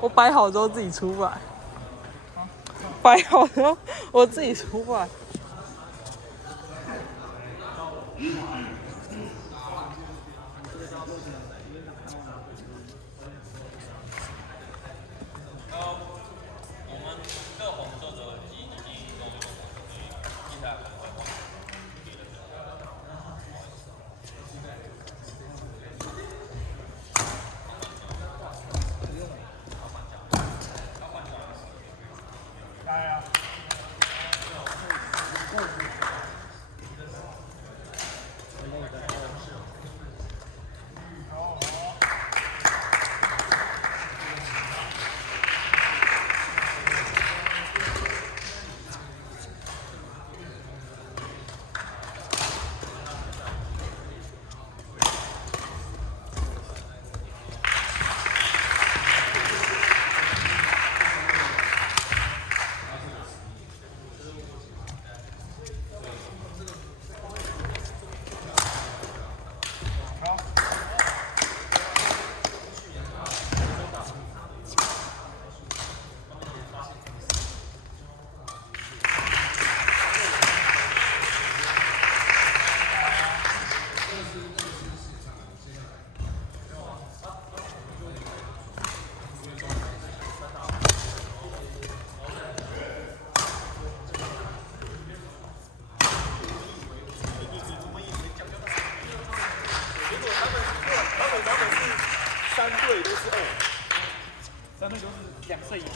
我摆好之后自己出来。摆好之后我自己出来。3队都是2，3队都是2胜1负。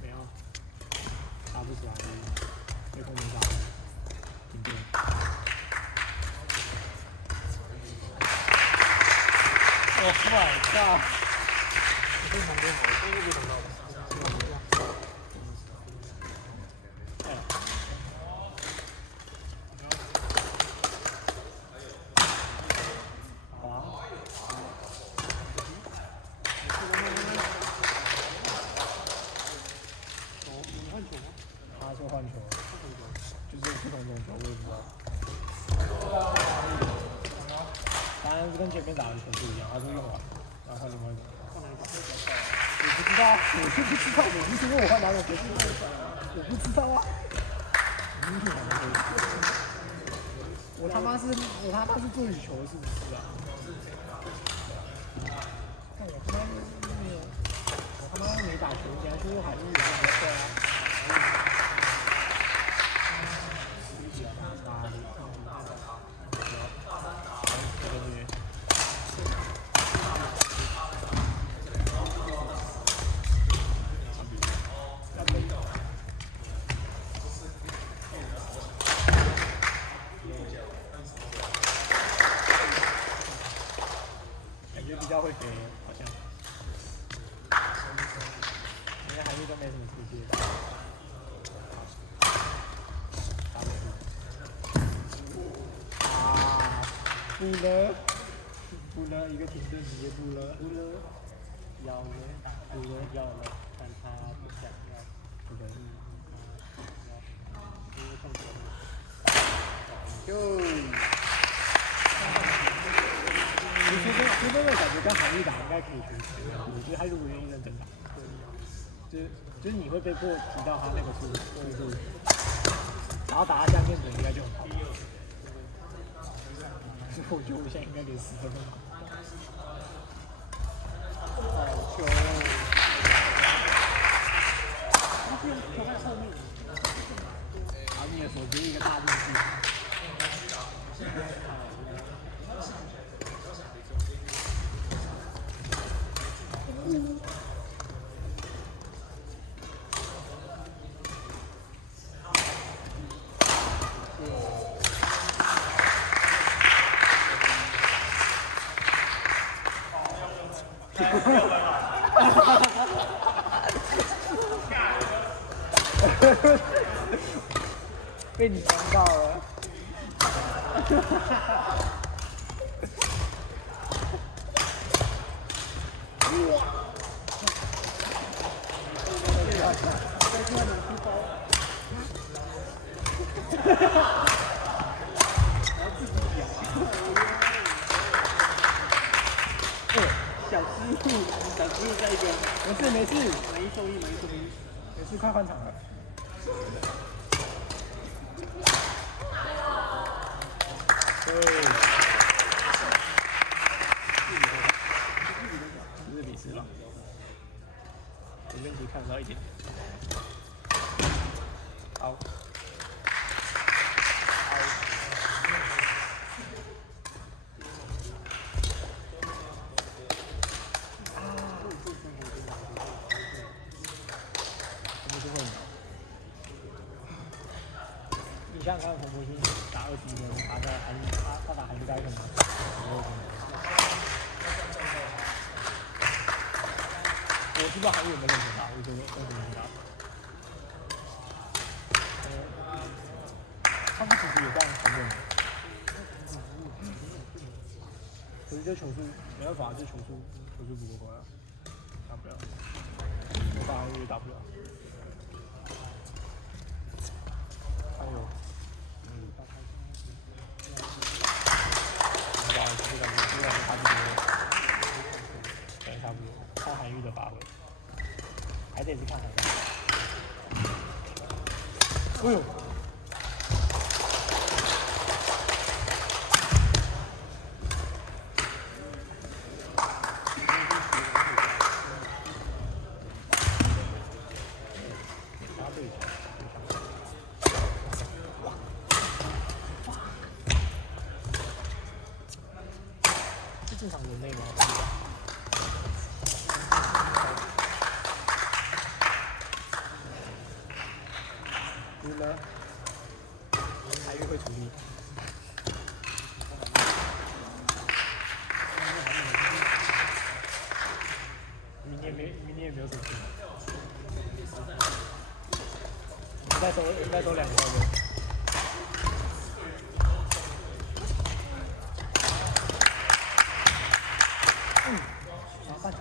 没有，打不出来，被控制到，停电。Oh my god！ 我这旁边好，这个被挡到了。他说换球，就是不同种球，我也不知道。当然是跟前面打的球不一样，他说用完，然后换另外一种。我不知道，我就不知道，我不是问我换哪种球，我不知道啊。我他妈是做羽球是不是啊？看我他妈没有，我他妈没打球，你还说海陆也不对啊？比较会给，好像，人家海陆都没什么出界的。啊，补了一个停顿，直接补了，要了，但他不想要，不得已，就。其实我感觉跟韩愈打应该可以学习，我觉得他如果愿意认真打，就是你会被迫提到他那个速度，然后打他相面的应该就很好。我觉得我现在应该连10分都拿。好球！球在后面。然后你的手接一个大力气。被你伤到了。小失误在一边，没事，没受益，没事，快换场了。对。4比4吧。前面只看不到一点。好。你想想看，冯博鑫打20分，他打韩国该什么？我不知道韩国有没有认真打，我觉得认真打。他们其实也这样承认的。可是这球速没办法，这球速不够快啊，打不了，我打韩国也打不了。还有。差不多，看韩愈的发挥，还得是看韩愈。哎呦！这正常人类吗？你呢？韩愈会处理。明年也没有什么事。再收2个人。半场。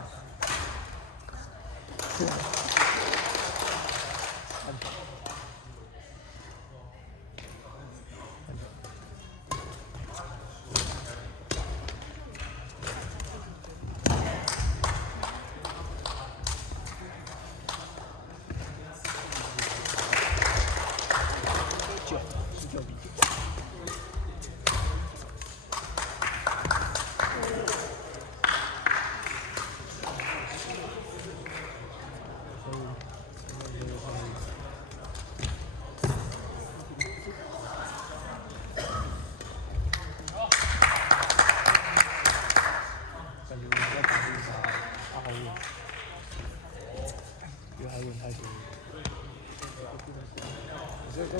19比9。感觉我在打这个他好稳，比还稳太多了。我这跟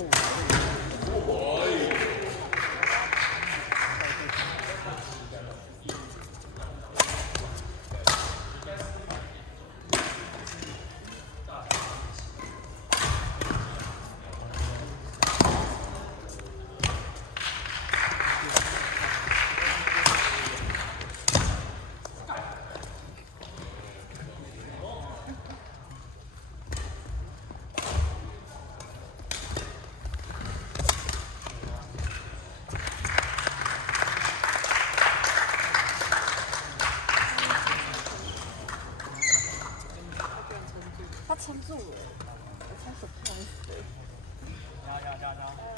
他撑住了，我才手不好意思。加。